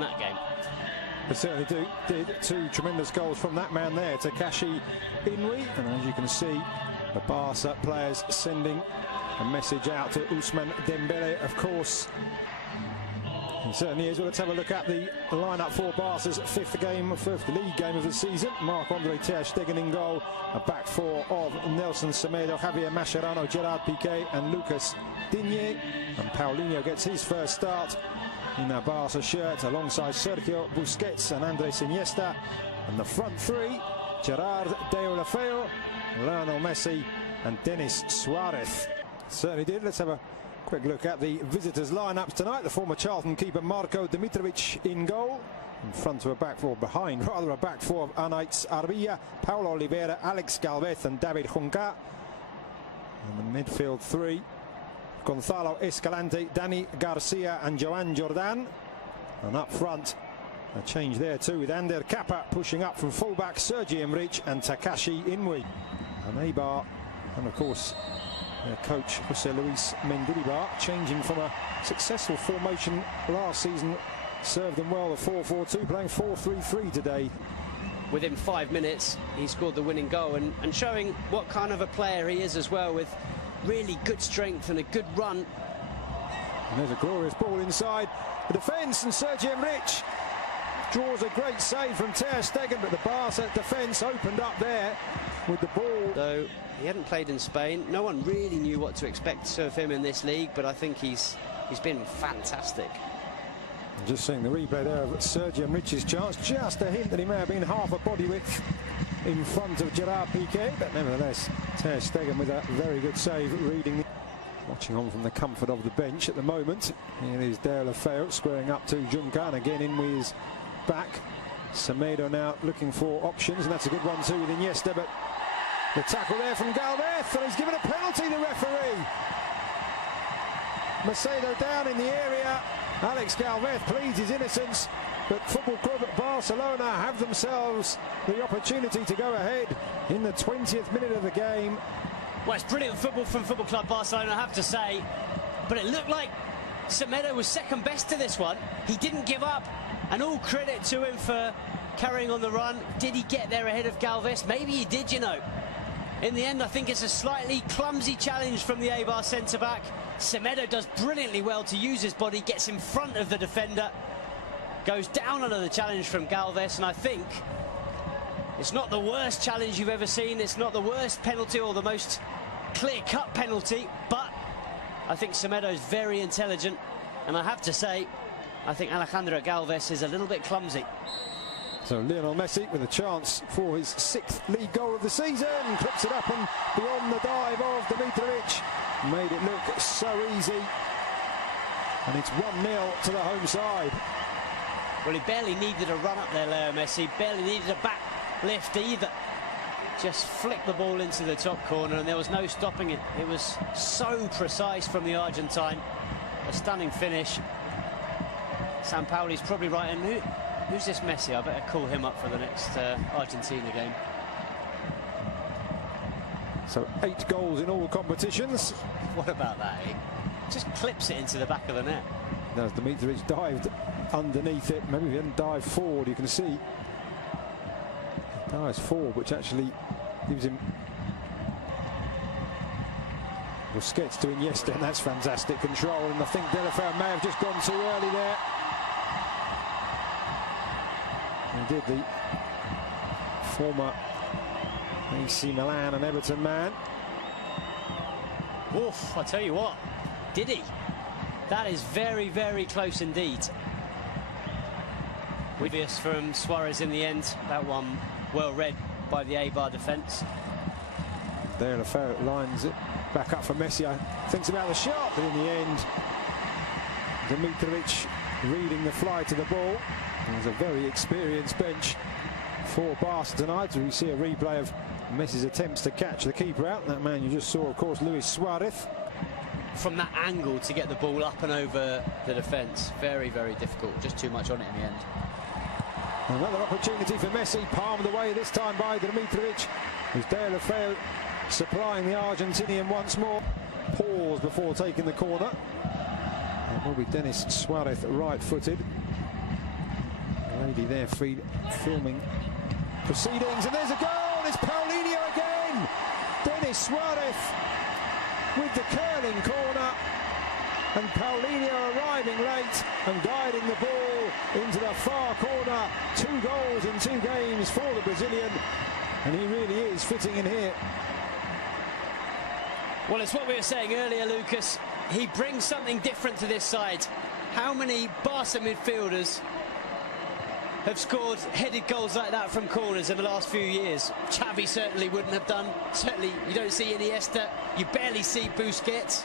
that game. They certainly did. Two tremendous goals from that man there, Takashi Inui. And as you can see, the Barca players sending a message out to Ousmane Dembele, of course. He certainly is. Well, let's have a look at the lineup for Barca's fifth league game of the season. Marc-Andre ter Stegen in goal. A back four of Nelson Semedo, Javier Mascherano, Gerard Piqué and Lucas Digne. And Paulinho gets his first start in a Barca shirt alongside Sergio Busquets and Andres Iniesta. And the front three, Gerard Deulofeu, Lionel Messi and Denis Suarez. Certainly did. Let's have a quick look at the visitors' lineups tonight. The former Charlton keeper Marko Dimitrovic in goal. In front of a back four, behind rather, a back four of Anaïs Arbilla, Paulo Oliveira, Alex Galvez and David Junca. And the midfield three, Gonzalo Escalante, Dani Garcia and Joan Jordan. And up front, a change there too, with Ander Kappa pushing up from fullback, Sergi Emrich and Takashi Inui. And Eibar, and of course their coach José Luis Mendilibar, changing from a successful formation last season, served them well, the 4-4-2, playing 4-3-3 today. Within 5 minutes, he scored the winning goal and showing what kind of a player he is as well, with really good strength and a good run. And there's a glorious ball inside the defence, and Sergi Emrich draws a great save from ter Stegen, but the Barca defence opened up there with the ball. Though he hadn't played in Spain, no one really knew what to expect of him in this league, but I think he's been fantastic. Just seeing the replay there of Sergi Emrich's chance, just a hint that he may have been half a body width in front of Gerard Piqué, but nevertheless ter Stegen with a very good save, reading. Watching on from the comfort of the bench at the moment. Here is Deulofeu squaring up to Junca, and again in with his back. Semedo now looking for options, and that's a good one too with Iniesta, but the tackle there from Galvez, and he's given a penalty, the referee. Macedo down in the area. Alex Galvez pleads his innocence, but Football Club Barcelona have themselves the opportunity to go ahead in the 20th minute of the game. Well, it's brilliant football from Football Club Barcelona, I have to say, but it looked like Semedo was second best to this one. He didn't give up, and all credit to him for carrying on the run. Did he get there ahead of Galvez? Maybe he did, you know. In the end, I think it's a slightly clumsy challenge from the Eibar centre-back. Semedo does brilliantly well to use his body, gets in front of the defender, goes down under the challenge from Galvez, and I think it's not the worst challenge you've ever seen. It's not the worst penalty or the most clear-cut penalty, but I think Semedo is very intelligent, and I have to say, I think Alejandro Galvez is a little bit clumsy. So Lionel Messi with a chance for his 6th league goal of the season, clips it up and beyond the dive of Dimitrovic. Made it look so easy, and it's 1-0 to the home side. Well, he barely needed a run up there, Leo Messi, barely needed a back lift either. Just flicked the ball into the top corner, and there was no stopping it. It was so precise from the Argentine. A stunning finish. Sampaoli's probably right, and who's this Messi? I better call him up for the next Argentina game. So 8 goals in all competitions. What about that, eh? Just clips it into the back of the net. As Dimitrovic dived underneath it, maybe he didn't dive forward, you can see. Dives forward, which actually gives him Busquets to Iniesta, and that's fantastic control, and I think Deulofeu may have just gone too early there. He did, the former AC Milan and Everton man. Oof, I tell you what, did he? That is very, very close indeed. Obvious from Suarez in the end. That one well read by the Eibar defence. Deulofeu lines it back up for Messi. Thinks about the shot, but in the end, Dimitrovic reading the fly to the ball. There's a very experienced bench for Barca tonight. We see a replay of Messi's attempts to catch the keeper out. That man you just saw, of course, Luis Suarez. From that angle to get the ball up and over the defence, very, very difficult. Just too much on it in the end. Another opportunity for Messi, palmed away this time by Dimitrovic. With Deulofeu supplying the Argentinian once more. Pause before taking the corner. It will be Denis Suarez right-footed. nobody there filming proceedings, and there's a goal. It's Paulinho again. Denis Suarez with the curling corner, and Paulinho arriving late and guiding the ball into the far corner. 2 goals in 2 games for the Brazilian, and he really is fitting in here. Well, it's what we were saying earlier, Lucas. He brings something different to this side. How many Barca midfielders have scored headed goals like that from corners in the last few years? Xavi certainly wouldn't have done. Certainly you don't see Iniesta. You barely see Busquets.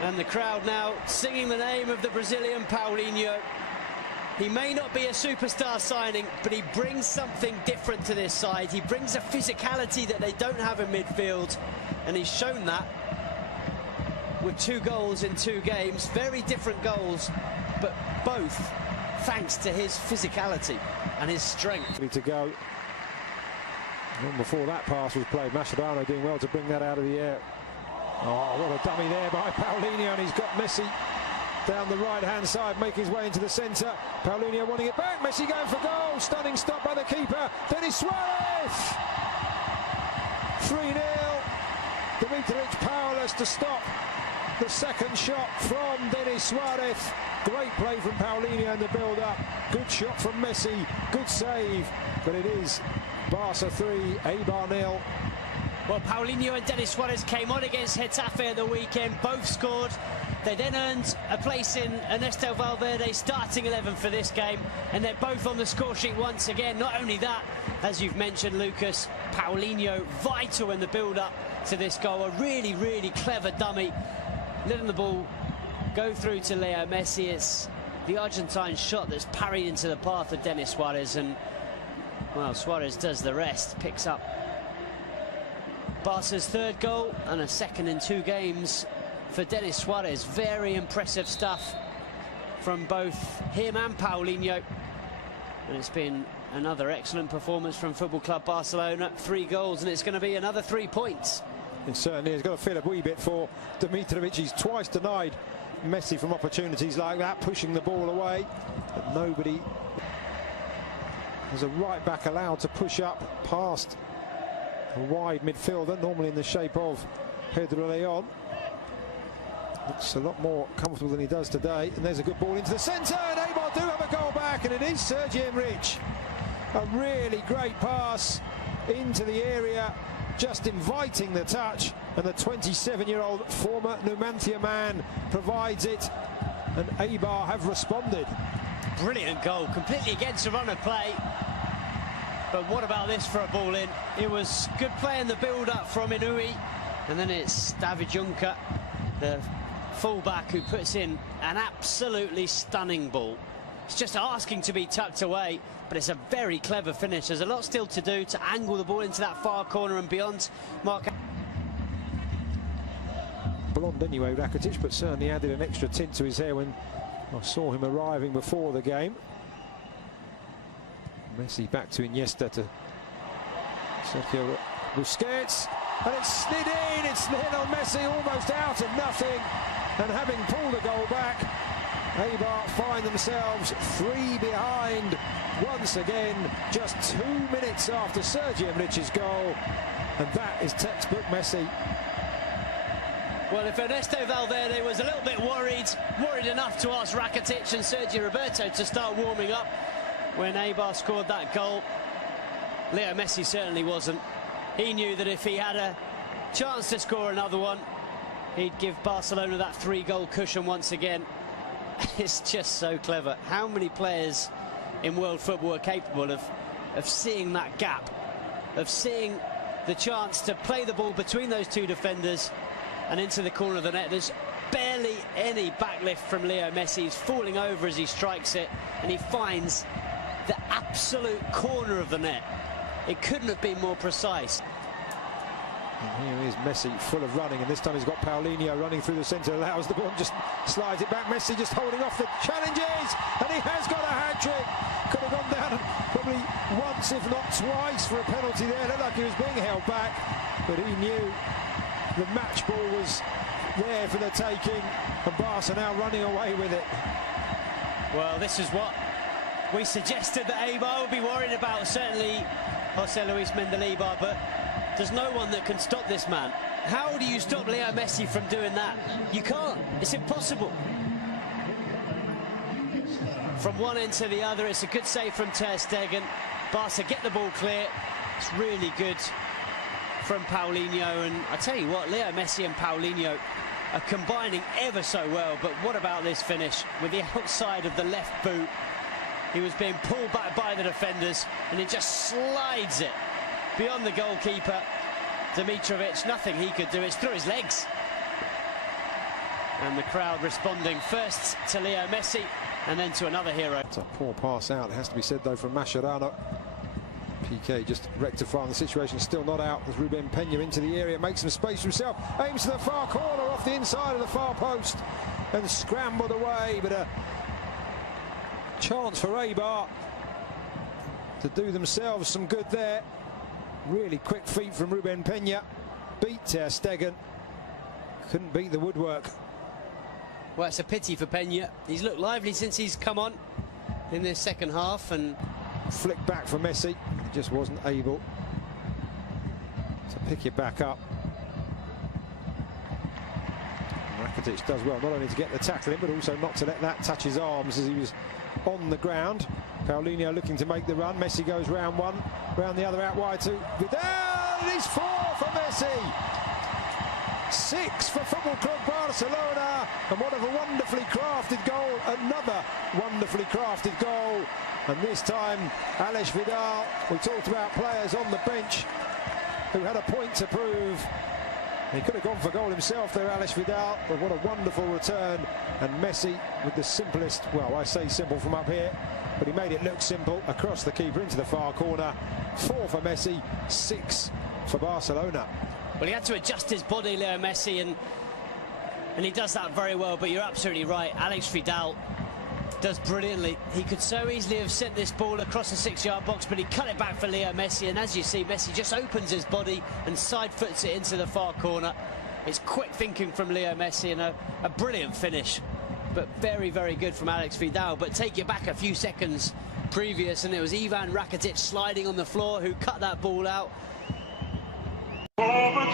And the crowd now singing the name of the Brazilian Paulinho. He may not be a superstar signing, but he brings something different to this side. He brings a physicality that they don't have in midfield, and he's shown that with 2 goals in 2 games. Very different goals, but both thanks to his physicality and his strength. To go. And before that pass was played, Mascherano doing well to bring that out of the air. Oh, what a dummy there by Paulinho, and he's got Messi down the right-hand side, making his way into the centre. Paulinho wanting it back, Messi going for goal. Stunning stop by the keeper, Denis Suarez! 3-0. Dimitric powerless to stop the second shot from Denis Suarez. Great play from Paulinho in the build-up. Good shot from Messi, good save, but it is Barca 3, Eibar 0. Well, Paulinho and Denis Suarez came on against Getafe at the weekend, both scored. They then earned a place in Ernesto Valverde's starting 11 for this game, and they're both on the score sheet once again. Not only that, as you've mentioned, Lucas, Paulinho vital in the build-up to this goal. A really, really clever dummy, letting the ball go through to Leo Messi. It's the Argentine shot that's parried into the path of Denis Suarez, and, well, Suarez does the rest, picks up Barca's 3rd goal and a 2nd in 2 games for Denis Suarez. Very impressive stuff from both him and Paulinho, and it's been another excellent performance from Football Club Barcelona. 3 goals, and it's going to be another 3 points. It certainly has got to feel a wee bit for Dimitrovic. He's twice denied Messi from opportunities like that, pushing the ball away, but nobody. There's a right back allowed to push up past a wide midfielder, normally in the shape of Pedro Leon. Looks a lot more comfortable than he does today, and there's a good ball into the centre, and Eibar do have a goal back, and it is Sergi Enrich. A really great pass into the area, just inviting the touch, and the 27-year-old former Numancia man provides it, and Eibar have responded. Brilliant goal, completely against the run of play. But what about this for a ball in? It was good play in the build-up from Inui, and then it's David Juncker, the full-back, who puts in an absolutely stunning ball. It's just asking to be tucked away, but it's a very clever finish. There's a lot still to do to angle the ball into that far corner and beyond. Mark. Blonde anyway, Rakitic, but certainly added an extra tint to his hair when I saw him arriving before the game. Messi back to Iniesta, to Sergio Busquets, and it's slid in. It's Lionel Messi almost out of nothing, and having pulled the goal back, Eibar find themselves 3 behind once again, just 2 minutes after Sergi Enrich's goal, and that is textbook Messi. Well, if Ernesto Valverde was a little bit worried enough to ask Rakitic and Sergio Roberto to start warming up when Eibar scored that goal, Leo Messi certainly wasn't. He knew that if he had a chance to score another one, he'd give Barcelona that 3-goal cushion once again. It's just so clever. How many players in world football are capable of seeing that gap, of seeing the chance to play the ball between those 2 defenders and into the corner of the net? There's barely any backlift from Leo Messi. He's falling over as he strikes it, and he finds the absolute corner of the net. It couldn't have been more precise. And here is Messi, full of running, and this time he's got Paulinho running through the centre, allows the ball, just slides it back. Messi just holding off the challenges, and he has got a hat-trick. Could have gone down probably once, if not twice, for a penalty there. Looked like he was being held back, but he knew the match ball was there for the taking, and Barca now running away with it. Well, this is what We suggested that Eibar would be worried about certainly Jose Luis Mendilibar, but there's no one that can stop this man. How do you stop Leo Messi from doing that? You can't. It's impossible. From one end to the other, it's a good save from Ter Stegen. Barca get the ball clear. It's really good from Paulinho, and I tell you what, Leo Messi and Paulinho are combining ever so well. But what about this finish with the outside of the left boot? He was being pulled back by the defenders, and he just slides it beyond the goalkeeper, Dimitrovic. Nothing he could do. It's through his legs. And the crowd responding first to Leo Messi and then to another hero. It's a poor pass out, it has to be said though, from Mascherano. Piqué just rectifying the situation, still not out as Ruben Peña into the area, makes some space for himself, aims to the far corner off the inside of the far post and scrambled away, but a chance for Eibar to do themselves some good there. Really quick feet from Ruben Peña, beat Ter Stegen, couldn't beat the woodwork. Well, it's a pity for Peña. He's looked lively since he's come on in this second half, and flick back for Messi, just wasn't able to pick it back up. Rakitic does well not only to get the tackle in, but also not to let that touch his arms as he was on the ground. Paulinho looking to make the run. Messi goes round one, round the other, out wide to Vidal. It is 4 for Messi. 6 for Football Club Barcelona, and what a wonderfully crafted goal, another wonderfully crafted goal, and this time Alex Vidal. We talked about players on the bench who had a point to prove. He could have gone for goal himself there, Alex Vidal, but what a wonderful return, and Messi with the simplest, well, I say simple from up here, but he made it look simple, across the keeper into the far corner. 4 for Messi, 6 for Barcelona. Well, he had to adjust his body, Leo Messi, and he does that very well. But you're absolutely right, Alex Vidal does brilliantly. He could so easily have sent this ball across the 6-yard box, but he cut it back for Leo Messi, and as you see, Messi just opens his body and side foots it into the far corner. It's quick thinking from Leo Messi, and a brilliant finish, but very, very good from Alex Vidal. But take you back a few seconds previous, and it was Ivan Rakitic sliding on the floor who cut that ball out. For the